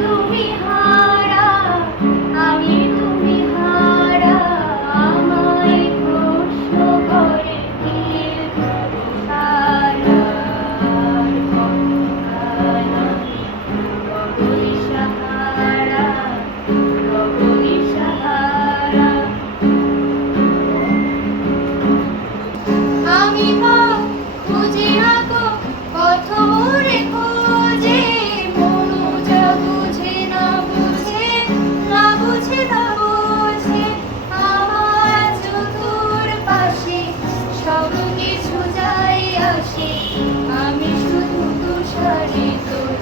তুমি হারা, আমি তুমি হারা, আমায় প্রশ্ন করে দিয়ে সারা গগনে সাহারা, গগনে সাহারা। আমি পথ খুঁজে আঁকো পথ মোরে খোঁজে, মনু যা বুঝে না বুঝে, না বুঝে না বুঝে, আমার চতুর্পাশে সব কিছু যাই আসে, আমি শুধু তুষারে তোর